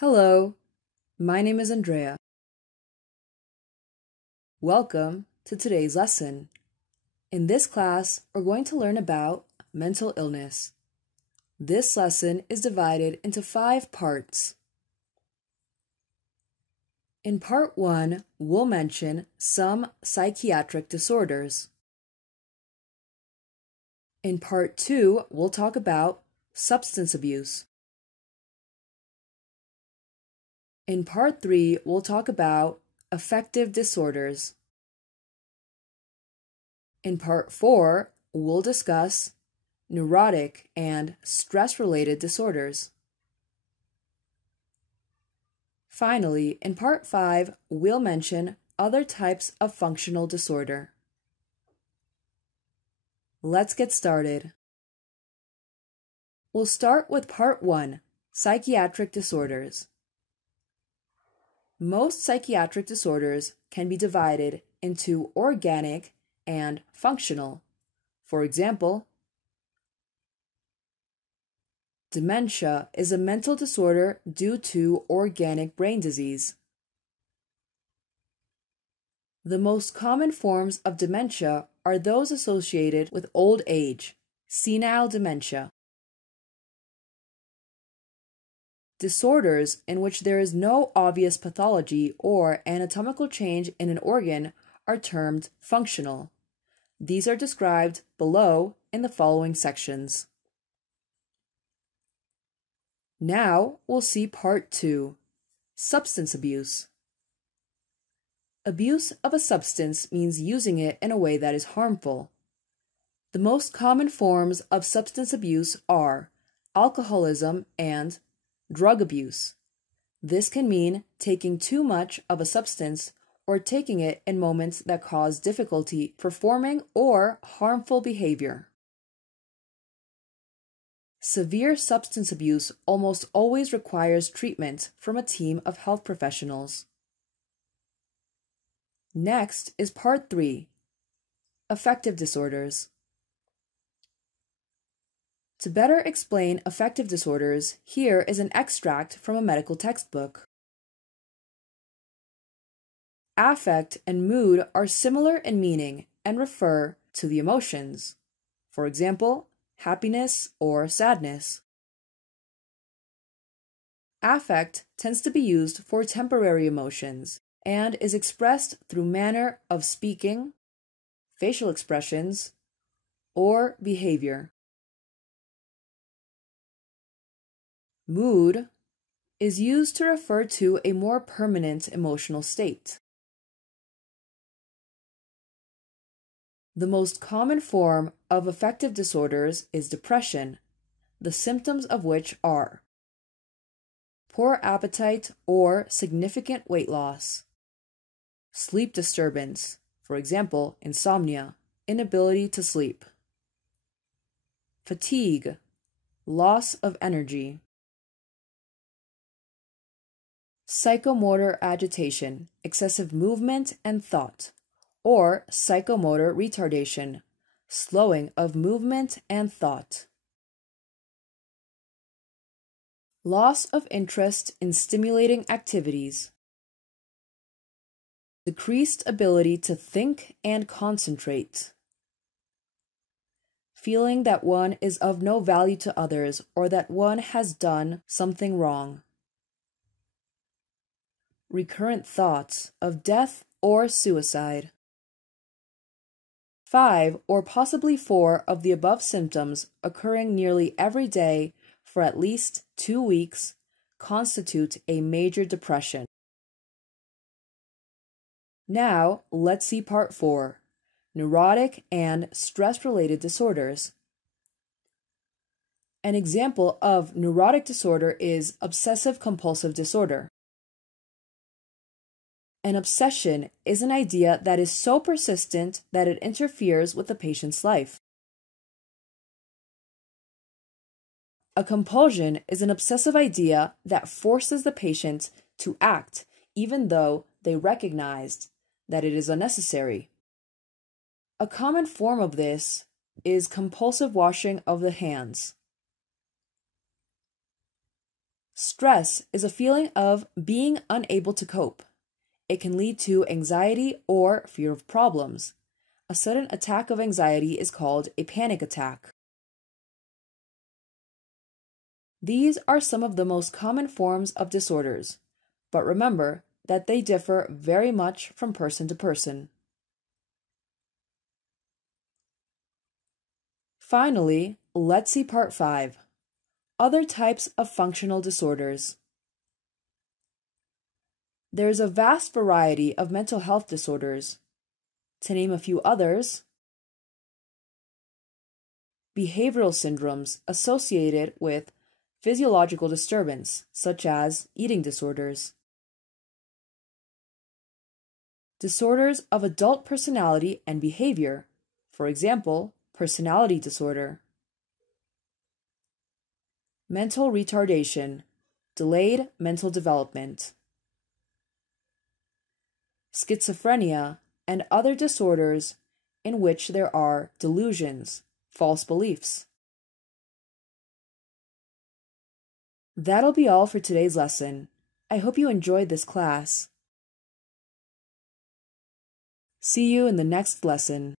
Hello, my name is Andrea. Welcome to today's lesson. In this class, we're going to learn about mental illness. This lesson is divided into 5 parts. In part 1, we'll mention some psychiatric disorders. In part 2, we'll talk about substance abuse. In part 3, we'll talk about affective disorders. In part 4, we'll discuss neurotic and stress-related disorders. Finally, in part 5, we'll mention other types of functional disorder. Let's get started. We'll start with part 1, psychiatric disorders. Most psychiatric disorders can be divided into organic and functional. For example, dementia is a mental disorder due to organic brain disease. The most common forms of dementia are those associated with old age, senile dementia. Disorders in which there is no obvious pathology or anatomical change in an organ are termed functional. These are described below in the following sections. Now we'll see part 2, substance abuse. Abuse of a substance means using it in a way that is harmful. The most common forms of substance abuse are alcoholism and drug abuse. This can mean taking too much of a substance or taking it in moments that cause difficulty performing or harmful behavior. Severe substance abuse almost always requires treatment from a team of health professionals. Next is part 3, affective disorders. To better explain affective disorders, here is an extract from a medical textbook. Affect and mood are similar in meaning and refer to the emotions. For example, happiness or sadness. Affect tends to be used for temporary emotions and is expressed through manner of speaking, facial expressions, or behavior. Mood is used to refer to a more permanent emotional state. The most common form of affective disorders is depression, the symptoms of which are poor appetite or significant weight loss, sleep disturbance, for example, insomnia, inability to sleep, fatigue, loss of energy, psychomotor agitation, excessive movement and thought, or psychomotor retardation, slowing of movement and thought. Loss of interest in stimulating activities. Decreased ability to think and concentrate. Feeling that one is of no value to others or that one has done something wrong. Recurrent thoughts of death or suicide. 5 or possibly 4 of the above symptoms occurring nearly every day for at least 2 weeks constitute a major depression. Now, let's see part 4, neurotic and stress-related disorders. An example of neurotic disorder is obsessive-compulsive disorder. An obsession is an idea that is so persistent that it interferes with the patient's life. A compulsion is an obsessive idea that forces the patient to act even though they recognized that it is unnecessary. A common form of this is compulsive washing of the hands. Stress is a feeling of being unable to cope. It can lead to anxiety or fear of problems. A sudden attack of anxiety is called a panic attack. These are some of the most common forms of disorders, but remember that they differ very much from person to person. Finally, let's see Part 5. Other types of functional disorders. There is a vast variety of mental health disorders. To name a few others: behavioral syndromes associated with physiological disturbance, such as eating disorders. Disorders of adult personality and behavior, for example, personality disorder. Mental retardation, delayed mental development. Schizophrenia and other disorders in which there are delusions, false beliefs. That'll be all for today's lesson. I hope you enjoyed this class. See you in the next lesson.